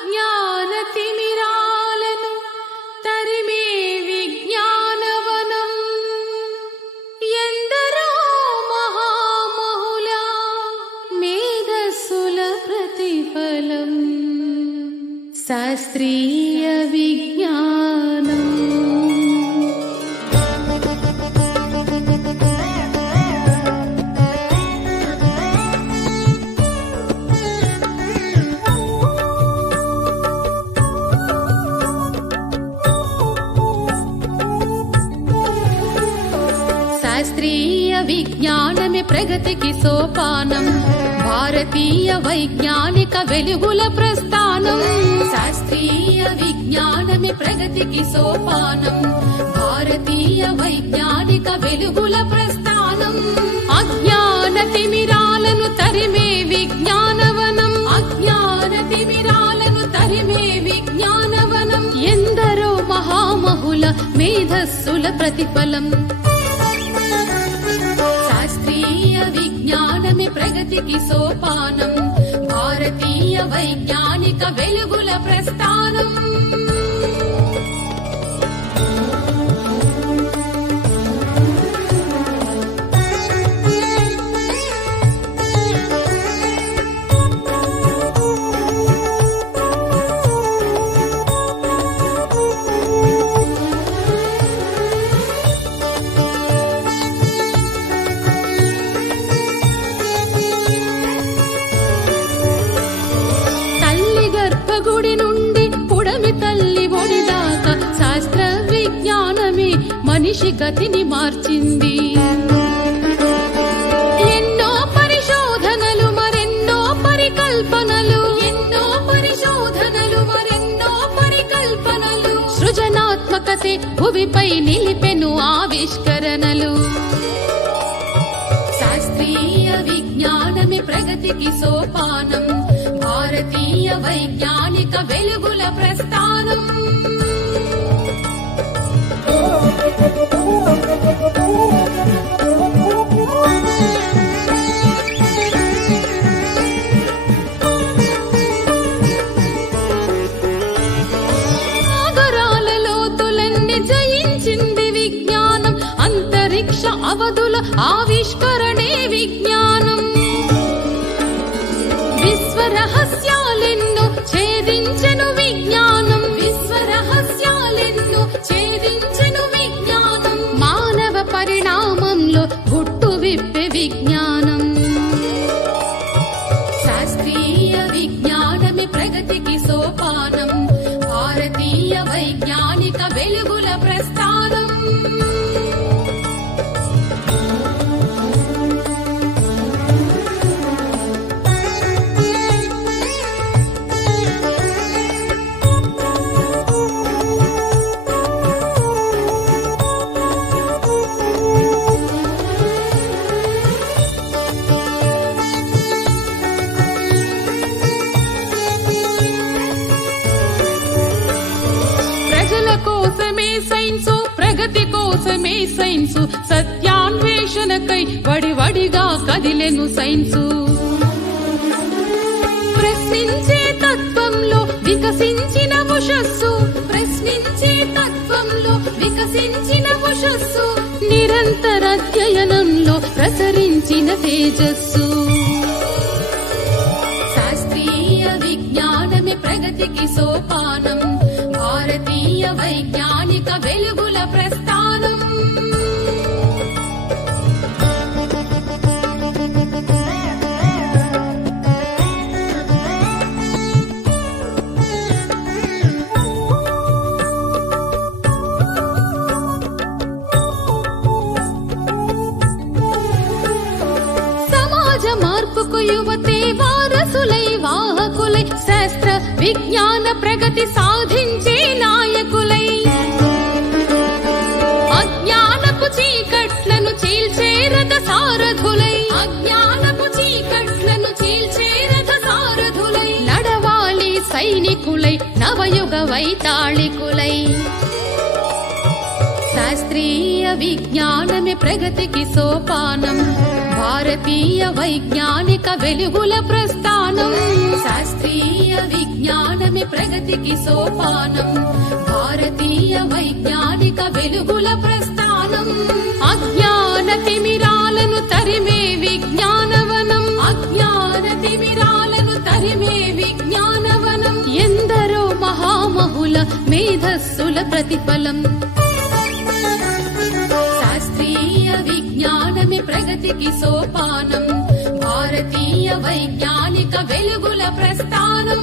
అజ్ఞాన తిమిరాలను తరిమే విజ్ఞానవనం ఎందరో మహామహుల మేధస్సుల ప్రతిఫలం శాస్త్రీయ విజ్ఞానం. శాస్త్రీయ విజ్ఞానమే ప్రగతికి సోపానం, భారతీయ వైజ్ఞానిక వెలుగుల ప్రస్థానం. శాస్త్రీయ విజ్ఞానమే ప్రగతికి సోపానం, భారతీయ వైజ్ఞానిక వెలుగుల ప్రస్థానం. అజ్ఞాన తిమిరాలను తరిమే విజ్ఞానవనం, అజ్ఞాన తిమిరాలను తరిమే విజ్ఞానవనం ఎందరో మహామహుల మేధస్సుల ప్రతిఫలం. విజ్ఞానమే ప్రగతికి సోపానం, భారతీయ వైజ్ఞానిక వెలుగుల ప్రస్థానం. గుడి నుండి పుడమి తల్లి ఒడి దాకా శాస్త్ర విజ్ఞానమే మనిషి గతిని మార్చింది. ఎన్నో పరిశోధనలు మరెన్నో పరికల్పనలు, ఎన్నో పరిశోధనలు మరెన్నో పరికల్పనలు, సృజనాత్మకతే భువిపై నిలిపెను ఆవిష్కరణలు. శాస్త్రీయ విజ్ఞానమే ప్రగతికి సోపానం, భారతీయ వైజ్ఞానిక వెలుగుల ప్రస్థానం. సాగరాల లోతులన్నీ జయించింది విజ్ఞానం, అంతరిక్ష అవధుల ఆవిష్కరణే విజ్ఞానం. విశ్వరహస్యాలెన్నో ఛేదించెను విజ్ఞానం, విశ్వరహస్యాలెన్నో ఛేదించెను విజ్ఞానం. మానవ పరిణామంలో గుట్టు విప్పే విజ్ఞానం. శాస్త్రీయ విజ్ఞానమే ప్రగతికి సోపానం, భారతీయ వైజ్ఞానిక వెలుగుల ప్రస్థానం. కోసమే సైన్సు, ప్రగతి కోసమే సైన్సు, సత్యాన్వేషణకై వడివడిగా కదిలెను సైన్సు. ప్రశ్నించే తత్వంలో వికసించిన ఉషస్సు, ప్రశ్నించే తత్వంలో వికసించిన ఉషస్సు, నిరంతర అధ్యయనంలో ప్రసరించిన తేజస్సు. శాస్త్రీయ విజ్ఞానమే ప్రగతికి సోపానం, భారతీయ వైజ్ఞానిక వెలుగుల ప్రస్థానం. సమాజ మార్పుకు యువతే వారసులై వాహకులై, శాస్త్ర విజ్ఞాన ప్రగతి సాధించే నాయకులై, అజ్ఞానపు చీకట్లను చీల్చే రథ సారథులై, అజ్ఞానపు చీకట్లను చీల్చే రథ సారథులై, నడవాలి సైనికులై నవయుగ వైతాళికులై. శాస్త్రీయ విజ్ఞానమే ప్రగతికి సోపానం, భారతీయ వైజ్ఞానిక వెలుగుల ప్రస్థానం. శాస్త్రీయ విజ్ఞానమే విజ్ఞానమే ప్రగతికి సోపానం భారతీయ వైజ్ఞానిక వెలుగుల ప్రస్థానం అజ్ఞాన తిమిరాలను తరిమే విజ్ఞానవనం అజ్ఞాన తిమిరాలను తరిమే విజ్ఞానవనం ఎందరో మహామహుల మేధస్సుల ప్రతిఫలం శాస్త్రీయ విజ్ఞానమే ప్రగతికి సోపానం భారతీయ వైజ్ఞానిక వెలుగుల ప్రస్థానం